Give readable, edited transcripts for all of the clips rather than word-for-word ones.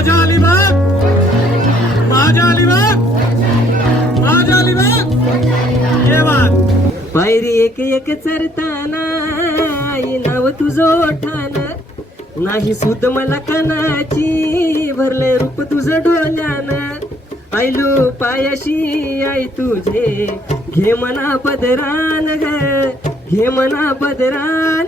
माझ्या अलिबाग, माझ्या अलिबाग, माझ्या अलिबाग, ये बात. पायरी एक एक चरताना आई नाव तुझं ठाण नाही सुद मला कनाची भरले रूप तुझं डोल्यानं आयलू पायाशी आई तुझे घे मना पदरान ग घे मना पदरान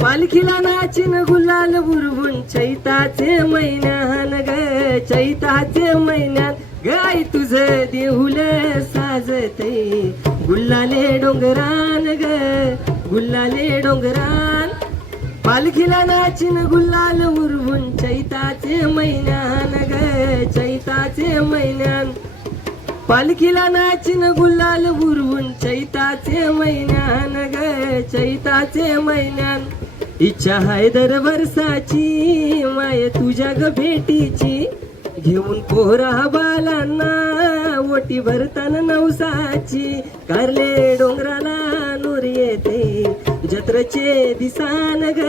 पालखीला नाचिन गुलाल बुरबुन चैताचे महिन्यान ग चैताचे महिन्यात गाय तुझं देऊल साजते गुल्लाले डोंगरान ग गुल्लाले डोंगरान पालखीला नाचिन गुलाल उरवून चैताचे महिन्यान ग चैताचे महिन्यान पालखीला नाचिन गुलाल उरवून चैताचे महिन्यान ग चैताचे महिन्यान इच्छा हाय दर वर्षाची माय तुझ्या ग भेटीची घेऊन पोरा बालांना ओटी भरताना नवसाची कारले डोंगराला नूर येते जत्रचे दिसान ग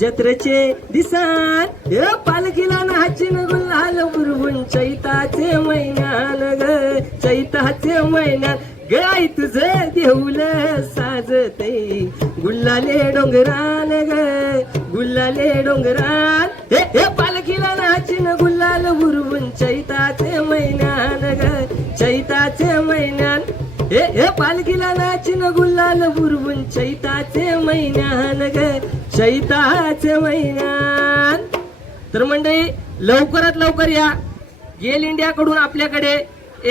जत्रचे दिसान पालखीला नाचिन गुलाल उरवून चैताचे महिन्यान ग चैताचे महिन्यात गाय तुझं देऊल साजते गुल्लाले डोंगरान ग गुल्लाले डोंगरान हे पालखीला नाचिन गुल्लाल उरवून चैताचे महिन्यान ग चैताचे महिन्यान हे पालखीला नाचिन गुल्लाल उरवून चैताचे महिन्यान ग चैताचे महिन्यान. तर मंडळी लवकरात लवकर या. गेल इंडिया कडून आपल्याकडे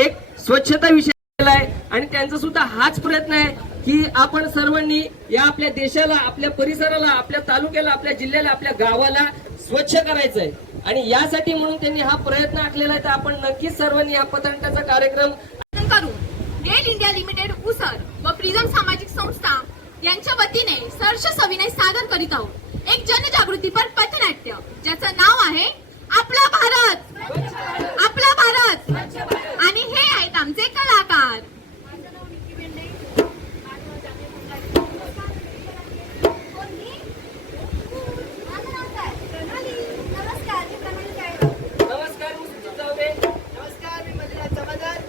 एक स्वच्छता विषय आहे आणि त्यांचा सुद्धा हाच प्रयत्न आहे की आपण सर्वांनी या आपल्या देशाला आपल्या परिसराला आपल्या तालुक्याला आपल्या जिल्ह्याला आपल्या गावाला स्वच्छ करायचंय आणि यासाठी म्हणून त्यांनी हा प्रयत्न आखलेला आहे. तर आपण नक्कीच सर्वांनी हा पथनाट्याचा कार्यक्रम करून गेल इंडिया लिमिटेड उसर व प्रिझम सामाजिक संस्था यांच्या वतीने सहर्ष सविनय सादर करीत आहोत एक जनजागृतीपर पथनाट्य ज्याचं नाव आहे आपला भारत आपला भारत आणि हे आहेत आमचे कलाकार.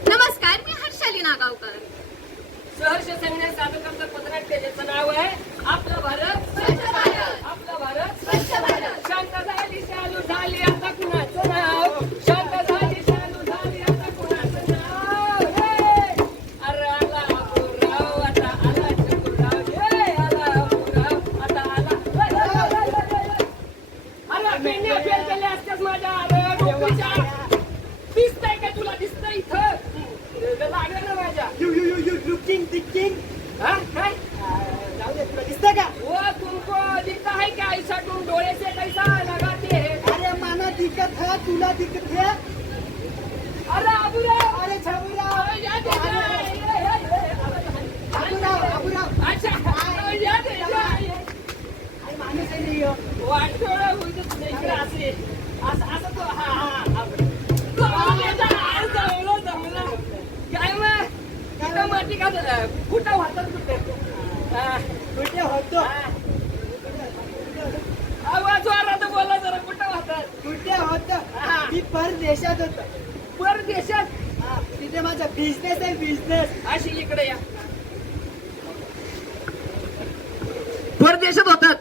नमस्कार मी हर्षाली नागावकर. सहर्ष सविनय सादर करता पथनाट्य ज्याचं नाव आहे आपला भारत स्वच्छ भारत आपला भारत स्वच्छ भारत. शांत झाली चालू झाली आता कुणाचं नाव शांत झाली चालू झाली आता कुणाचं नाव अरे आला अबुराव आता आला चंद्रराव आला अबुराव आता आला अरे मेंढ्या फेललेल्या असतात माझ्या अरे डोक्याच्या दिसतंय का तुला दिसतंय इथं लागलं ना माझ्या यू लुकिंग थिंकिंग काय जाऊ दे तुला दिसतं का वो तुमको दिखता है क्या ऐसा तुम डोळे से कैसा लगाते हैं अरे माना दिक्कत है तुला दिक्कत है अरे अबुराव अरे छबुराव अबुराव अच्छा याद आहे अरे माणूस आहे नाही हो. वाटोळा होईल तुझ्या इकडे असे असं तो हा काय मग कुठं माती का कुठं होतात कुठे होतो आवाज वारा तर बोला जरा कुठं होतात कुठे होतो मी परदेशात होतो परदेशात तिथे माझा बिझनेस आहे बिझनेस अशी इकडे या परदेशात होतात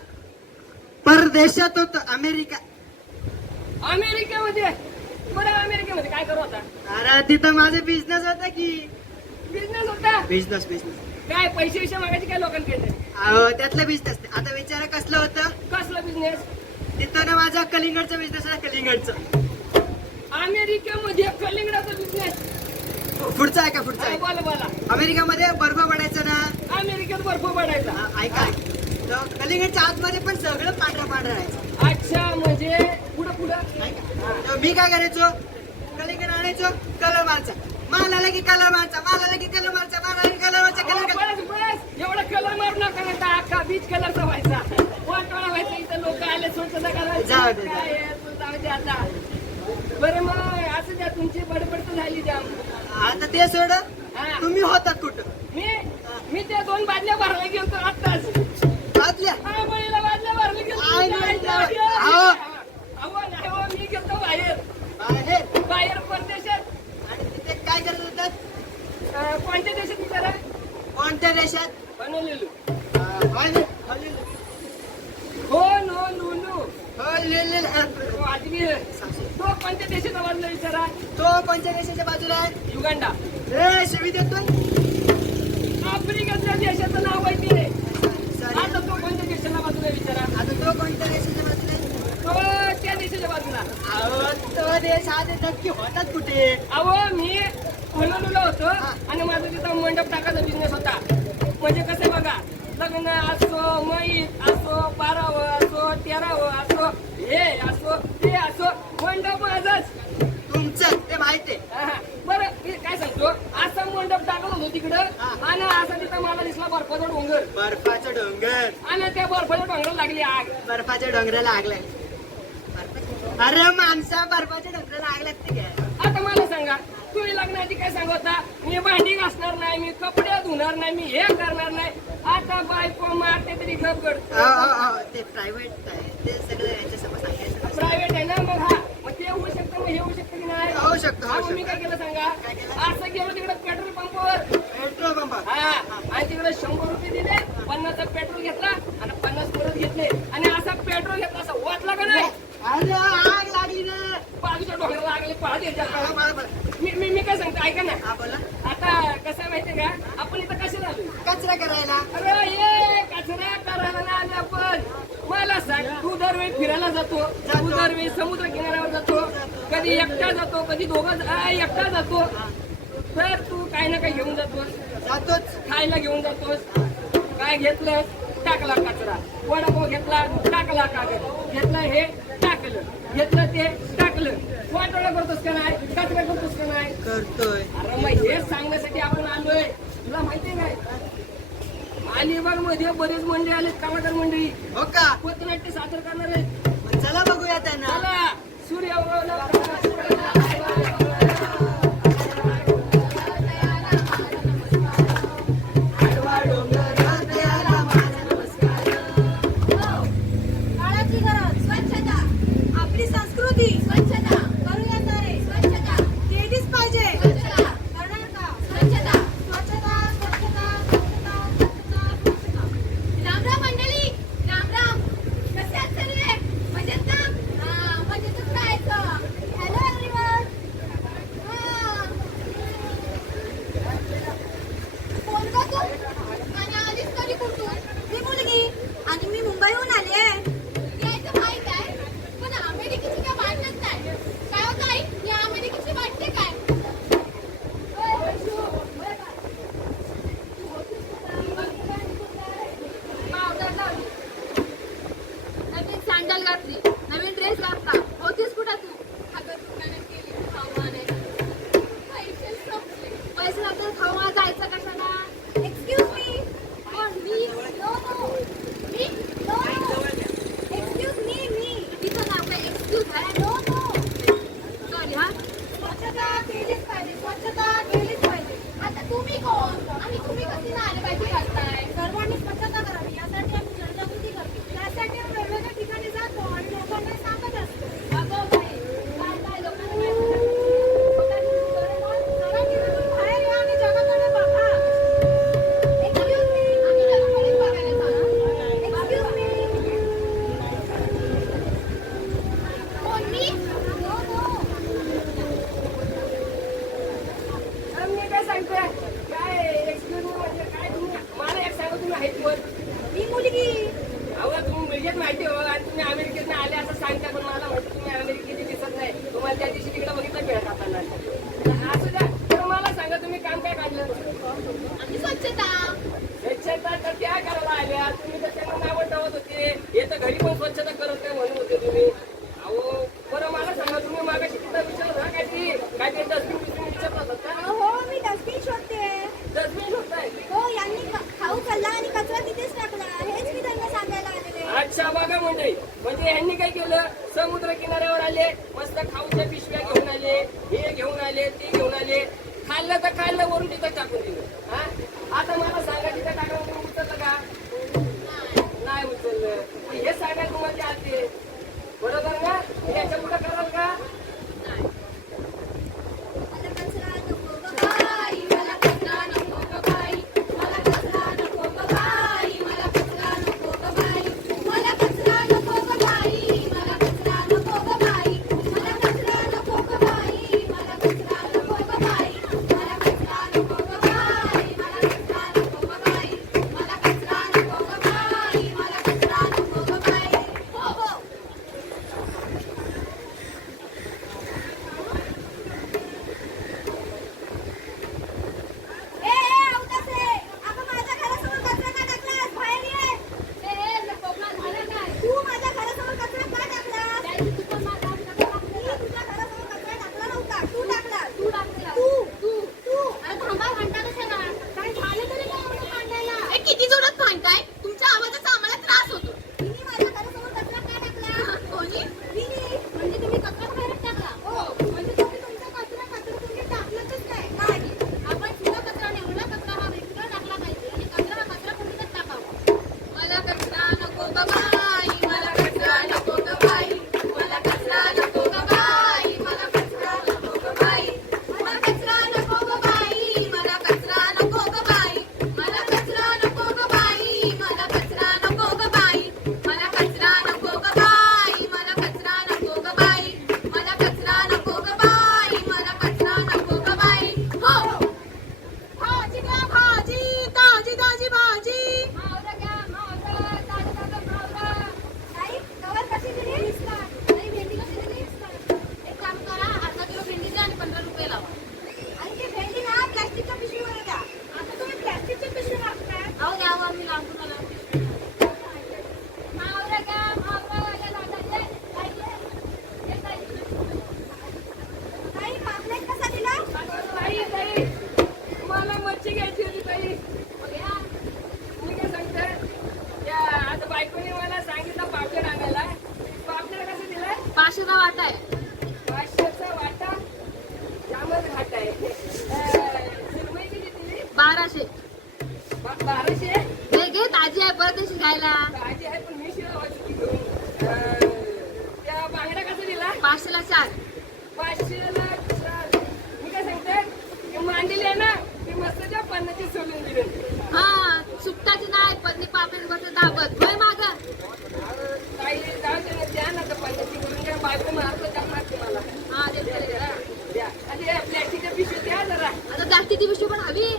परदेशात होतो अमेरिका अमेरिकेमध्ये बरं अमेरिकेमध्ये काय करू होता अरे तिथं माझा बिझनेस होता की बिझनेस होता बिझनेस काय पैसे विषय मागायचे काय लोकांकडे त्यातला बिझनेस आता विचारा कसलं होतं कसला बिझनेस तिथं ना माझा कलिंगडचा बिझनेस आहे कलिंगडचा अमेरिकेमध्ये कलिंगडाचा बिझनेस पुढचा आहे का पुढचा आहे बोला बोला अमेरिकामध्ये बर्फ पडायचा ना अमेरिकेत बर्फ पडायचा ऐका तर कलिंगडच्या आतमध्ये पण सगळं पांढरा पांढरा राहायचं अच्छा म्हणजे पुढं पुढं तर मी काय करायचो कलिंगड आणायचो कलर मारचा माल आला की कलर मारचा माल आला की कलर मारचा माल आला की कलर मारचा कलर बस एवढा कलर मारू नका ना अख्खा बीच कलरचा व्हायचा वाटोळा व्हायचा इथं लोक आले स्वच्छता करायला जाऊ दे, काय आहे, तू जाऊ दे आता बरं मग असं द्या तुमची बडबड तर झाली जाम आता ते सोड हा. तुम्ही होतात कुठं मी त्या 2 बादल्या भरला गेलो आत्ताच बादल्या बळीला बादल्या भरला आय नाही, गेलो अहो. अहो नाही हो, मी गेलो बाहेर तो कोणत्या देशाचा बाजूला विचारा. तो कोणत्या देशाच्या बाजूला आहे? युगांडा. ए शिवी देतोय. आफ्रिकेतल्या देशाचं नाव माहिती आहे. Sorry. आता तो कोणत्या देशाला बाजूला विचारा. आता तो कोणत्या देशाच्या बाजूला आहे? तो त्या देशाच्या बाजूला. अहो, तो देश हा ते नक्की होतात कुठे? अहो मी होनोलूला होतो आणि माझा तिथं मंडप टाकायचा बिझनेस होता. म्हणजे कसं बघा, लग्न असो, मैत असो, 12व असो, 13व असो, हे असो ते असो, मंडप माझाच. तुमचं ते माहिती आहे. हा. बरं मी काय सांगतो, असा मंडप टाकत होतो तिकडं आणि असा तिथं मला दिसला बर्फाचा डोंगर बर्फाचं डोंगर. आणि त्या बर्फाच्या डोंगराला लागली आग. बर्फाच्या डोंगराला आग लागली. अरे माणसा बर्फाच्या डोंगराला आग लागते काय? आता मला सांगा, तुम्ही लग्नाची काय सांगता, मी भांडी घासणार नाही, मी कपडे धुणार नाही, मी हे करणार नाही. आता बायको मारते तरी गडगड. ते प्रायव्हेट आहे, ते सगळं यांच्यासमोर सांगायचं. प्रायव्हेट आहे ना, मग ते होऊ शकतं, मग हे होऊ शकतं की नाही? होऊ शकतं, होऊ अहो, मी शकतं. काय केलं सांगा, असं गेलो तिकडे पेट्रोल पंपावर. Petrol pump. हा, आणि तिकडे 100 रुपये दिले, 50चा पेट्रोल घेतला आणि 50 परत घेतले आणि असा पेट्रोल घेतला, असा वाचला का नाही? अरे आग लागली ना. बाजूच्या डोंगराला लागले, पहा त्याच्या. बरोबर. मी काय सांगतो, ऐका ना. हा बोला. आता कसं आहे माहितीये का, आपण इथं कशाला आलोय? कचरा करायला. अरे ये कचरा करायला ना आले आपण. मला सांग, तू दरवेळी फिरायला जातो, तू दरवेळी समुद्र किनाऱ्यावर जातो, कधी एकटा जातो, कधी एकटा जातो, तर तू काही ना काही घेऊन जातोस. जातोच. खायला घेऊन जातोस. काय घेतलं, टाकला कचरा. वडापाव घेतला, टाकला कागद. घेतलं हे, टाकलं. घेतलं ते, टाकलं. वाटोळा करतोस का नाही, कचरा करतोस का नाही? करतोय. अरे मग हे सांगण्यासाठी आपण आलोय. तुला माहितीये काय, अलिबाग मध्ये बरेच मंडळी आले, कलाकार मंडळी हो का? पथनाट्य सादर करणार आहेत. चला बघूया त्यांना. चला सूर्य उगवला. काळाची गरज स्वच्छता, आपली संस्कृती स्वच्छता, करूया सारे स्वच्छता, केलीच पाहिजे. स्वच्छता करणार का? स्वच्छता स्वच्छता स्वच्छता स्वच्छता स्वच्छता स्वच्छता. रामराम मंडळी, रामराम. कसे आहात सर्वे? मजेत ना? हा, मजेतच राहायचं. Hello everyone. कोण गं तू? आणि आलीस कधी कुठून? मी मुलगी आणि मी मुंबईहून आली आहे. यायचं माहित आहे, पण अमेरिकेची काय वाटत नाही. काय होत आई, या अमेरिकेची वाटते काय? नवीन सँडल घातली, नवीन ड्रेस घातला, होतीस कुठं तू? अगं दुकानात गेली, खाऊ आणायला. पैसे संपले. पैसे नंतर खाऊ जायचं कशाला? Excuse me. कोण मी? नो नो मी. No no excuse me. तिचं नाव काय एक्सक्यूज आहे? No no sorry. हा, स्वच्छता केलीच पाहिजे, स्वच्छता केलीच पाहिजे. आता तुम्ही कोण आणि तुम्ही कशी नाले पाहिजे करताय? सर्वांनी स्वच्छता करावी यासाठी आम्ही जनजागृती करतो. त्यासाठी आम्ही वेगवेगळ्या ठिकाणी जातो आणि लोकांना सांगत असतो. अगं बाई, काय लोकांना काय बाहेर या आणि जगाकडे बघा. एक्सक्यूज मी, आम्ही जगाकडे बघायला चाललो. Excuse me. कोण मी? No no. अरे मी काय सांगतोय, काय एक्सक्यूज मी म्हणजे काय? तुम्ही मला एक सांगा, तुम्ही आहेत कोण? मी मुलगी. अहो तुम्ही मुलगीत माहिती हो आणि तुम्ही अमेरिकेत आले असं सांगता, पण मला माहिती तुम्ही अमेरिकेची दिसत नाही. तुम्हाला त्या दिवशी तिकडे बघितलं मिळत आपल्याला. असं द्या. तर मला सांगा, तुम्ही काम काय काढलं? आणि स्वच्छता. स्वच्छता तर त्या करायला आल्या, तुम्ही तर त्यांना नावं ठेवत होते. हे तर घरी पण स्वच्छता करत काय म्हणत होते तुम्ही. अहो बरं मला सांगा, तुम्ही मागाशी तिथं विचारत ना काय ते डस्टबिन विचारत होतात का? हो, मी डस्टबिन शोधते. डस्टबिन शोधताय? हो, यांनी खाऊ खाल्ला आणि कचरा तिथेच टाकला. हेच मी त्यांना सांगायला आलेले. अच्छा बघा म्हणजे यांनी काय केलं, समुद्र किनाऱ्यावर आले, मस्त खाऊच्या पिशव्या घेऊन आले, हे घेऊन आले, ते घेऊन आले, खाल्लं तर खाल्लं, वरून तिथं टाकून दिलं. हा, आता मला सांगा, तिथं टाकून तुम्ही उचललं का? नाही उचललं. हे सांगायला तुम्हाला आलते बरोबर ना? याच्या पुढे कराल का? मला कचरा नको गं बाई, मला कचरा नको गं बाई, मला कचरा नको गं बाई, मला कचरा नको गं बाई, मला कचरा नको गं बाई, मला कचरा नको गं बाई, 1200. 1200 हे घे ताजी आहे परदेशी खायला. भाजी आहे पण मी शिवाय वाजती घेऊन. त्या बांगड्या कसं दिला 500 ला 4. 500 ला 4. मी काय सांगते ती मांडलेली आहे ना ती मस्त त्या 50 सोलून दिली. हा सुट्टाची नाही पत्नी पापड बस दाबत होय माग. ताई जाऊ दे ना द्या ना तर 50 करून घ्या. बायको मारतो त्या मारते मला. हा देते द्या, द्या. आणि हे प्लॅस्टिकच्या पिशवी द्या जरा. आता जास्तीची पिशवी पण हवी.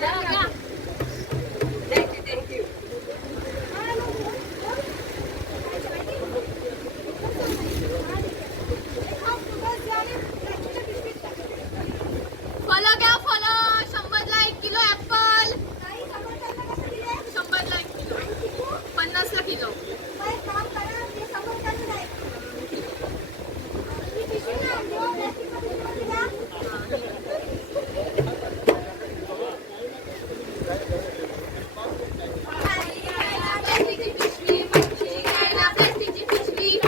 द्या, द्या. थँक्यू. फळं घ्या फळं. 100 ला 1 किलो ऍपल. 100 ला 1 किलो. 50 ला किलो. प्लास्टिकची पिशवी प्लास्टिकची पिशवी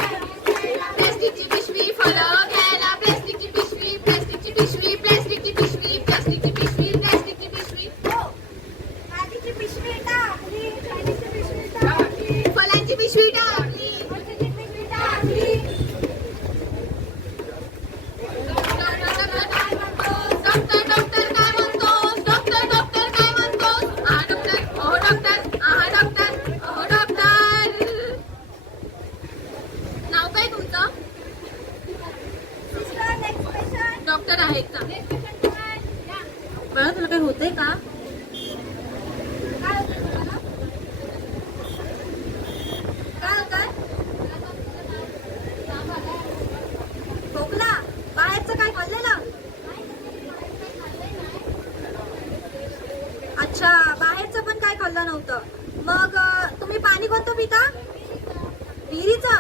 प्लास्टिकची पिशवी फळं घ्यायला प्लास्टिकची पिशवी प्लास्टिकची पिशवी प्लास्टिकची पिशवी प्लास्टिकची पिशवी प्लास्टिकची पिशवी फळांची पिशवी टाकली. डॉक्टर काय म्हणतोस? डॉक्टर काय म्हणतोस? आहा डॉक्टर, ओहो डॉक्टर, आहा डॉक्टर, ओहो डॉक्टर. नाव काय तुमचं? डॉक्टर आहेत का? बरं तुला काही होतंय का? काय होतंय? खोकला. बाहेरचं काय खाल्लेलं? अच्छा बाहेरचं पण काय खाल्लं नव्हतं. मग तुम्ही पाणी कोणतं पिता? विहिरीचं.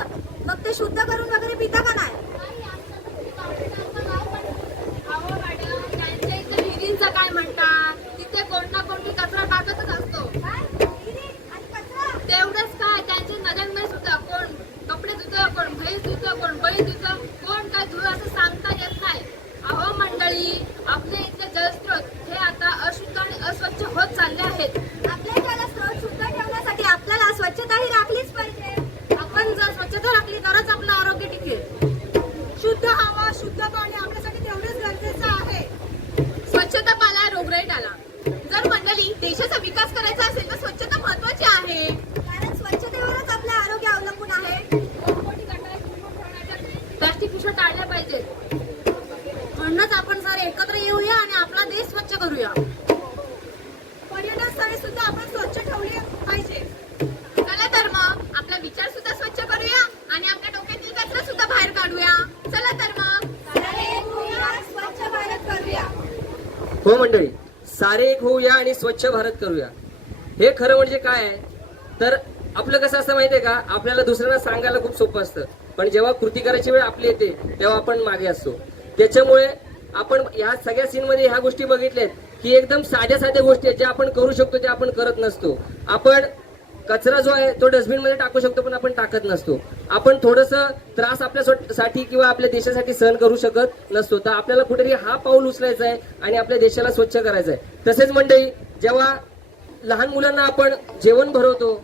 मग ते शुद्ध करून वगैरे पिता का नाही? अहो मॅडम त्यांच्या इथे विहिरींचं काय म्हणतात? तिथे कोण ना कोणती कचरा टाकतच असतो. तेवढंच काय त्यांच्या नद्यांमध्ये सुद्धा कोण कपडे धुतं, कोण म्हैस धुतं, कोण बैल धुतं, कोण काय धुतं असं सांगता येत नाही. अहो मंडळी आपले इथले जलस्रोत हे आता अशुद्ध आणि अस्वच्छ होत चालले आहेत. आपले जलस्रोत शुद्ध ठेवण्यासाठी आपल्याला स्वच्छताही राखलीच पाहिजे. आपण जर स्वच्छता राखली तरच आपलं आरोग्य टिकेल. शुद्ध हवा शुद्ध पाणी आपल्यासाठी तेवढंच गरजेचं आहे. स्वच्छता पाला रोगराई टाळा. जर मंडळी देशाचा विकास करायचा असेल तर स्वच्छता महत्वाची आहे. कारण स्वच्छतेवरच आपलं आरोग्य अवलंबून आहे. प्लास्टिक पिशव्या टाळल्या पाहिजेत. म्हणूनच आपण सारे एकत्र येऊया आणि आपला देश स्वच्छ करूया. पर्यटन स्थळे सुद्धा आपण स्वच्छ ठेवली पाहिजे. चला तर मग आपला विचार सुद्धा स्वच्छ करूया आणि आपल्या डोक्यातील कचरा सुद्धा बाहेर काढूया. चला तर मग स्वच्छ भारत करूया. हो मंडळी सारे एक होऊया आणि स्वच्छ भारत करूया. हे खरं म्हणजे काय आहे तर आपलं कसं असतं माहितीये का आपल्याला दुसऱ्यांना सांगायला खूप सोपं असतं पण जेव्हा कृती करायची वेळ आपली येते तेव्हा आपण मागे असतो. त्याच्यामुळे आपण ह्या सगळ्या सीन मध्ये ह्या गोष्टी बघितल्यात की एकदम साध्या साध्या गोष्टी आहेत ज्या आपण करू शकतो त्या आपण करत नसतो. आपण कचरा जो आहे तो डस्टबिन मध्ये टाकू शकतो पण आपण टाकत नसतो. आपण थोडस त्रास आपल्यासाठी किंवा आपल्या देशासाठी सहन करू शकत नसतो. तर आपल्याला कुठेतरी हा पाऊल उचलायचा आहे आणि आपल्या देशाला स्वच्छ करायचं आहे. तसेच मंडळी जेव्हा लहान मुलांना आपण जेवण भरवतो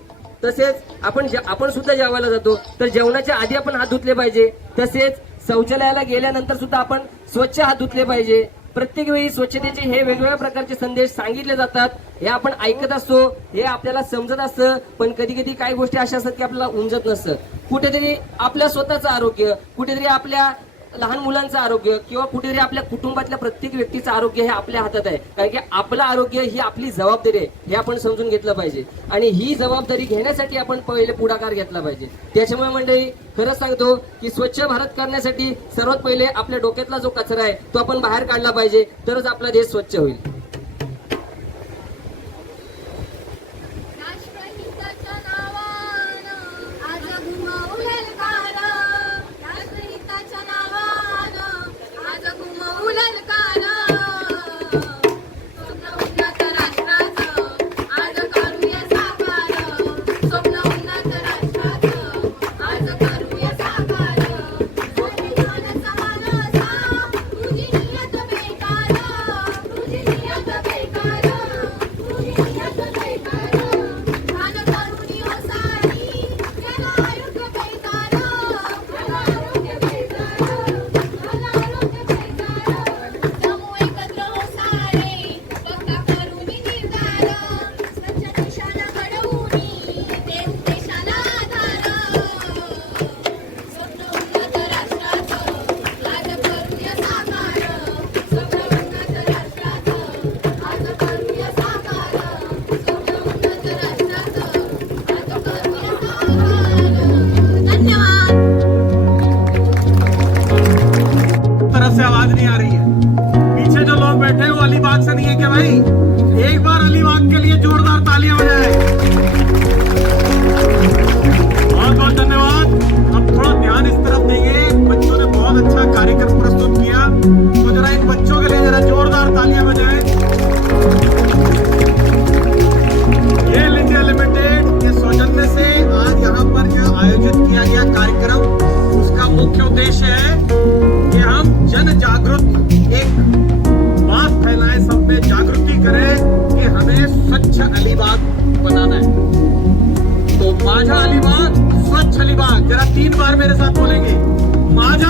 तसेच आपण सुद्धा जेवायला जातो तर जेवणाच्या आधी आपण हात धुतले पाहिजे. तसेच शौचालयाला गेल्यानंतर सुद्धा आपण स्वच्छ हात धुतले पाहिजे. प्रत्येक वेळी स्वच्छतेचे हे वेगवेगळ्या प्रकारचे संदेश सांगितले जातात. हे आपण ऐकत असतो हे आपल्याला समजत असतं पण कधी कधी काही गोष्टी अशा असतात की आपल्याला उमजत नसतं. कुठेतरी आपल्या स्वतःचं आरोग्य कुठेतरी आपल्या लहान मुलांचं आरोग्य किंवा कुठेतरी आपल्या कुटुंबातल्या प्रत्येक व्यक्तीचं आरोग्य हे आपल्या हातात आहे. कारण की आपलं आरोग्य ही आपली जबाबदारी आहे हे आपण समजून घेतलं पाहिजे आणि ही जबाबदारी घेण्यासाठी आपण पहिले पुढाकार घेतला पाहिजे. त्याच्यामुळे मंडळी खरंच सांगतो की स्वच्छ भारत करण्यासाठी सर्वात पहिले आपल्या डोक्यातला जो कचरा आहे तो आपण बाहेर काढला पाहिजे तरच आपला देश स्वच्छ होईल. राष्ट्रहिताच्या नावानं आज घुमवलेल कार. राष्ट्रहिताच्या नावानं आज घुमवलेल कार. स्वप्न उन्नत राष्ट्राचं आज करूया साकार. स्वप्न उन्नत राष्ट्राचं आज करूया साकार. संविधानाचा मानसा तुझी नियत बेकार. तुझी नियत से आवाज नहीं आ रही है। पीछे जो लोग बैठे हैं वो अलीबाग से नहीं है क्या भाई? एक बार अलीबाग के लिए जोरदार तालियां बजाएं। बहुत बहुत धन्यवाद। अब थोड़ा ध्यान इस तरफ देंगे। बच्चों ने बहुत अच्छा कार्यक्रम प्रस्तुत किया, तो जरा इन बच्चों के लिए जरा जोरदार तालियां बजाएं। गेल इंडिया लिमिटेड के सौजन्य से आज यहाँ पर जो आयोजित किया गया कार्यक्रम, उसका मुख्य उद्देश्य है कि हम जन जागृत एक बात फैलाएं, सब में जागृति करें कि हमें स्वच्छ अलीबाग बनाना है। तो माझा अलीबाग, स्वच्छ अलीबाग, जरा 3 बार मेरे साथ बोलेंगे। माझा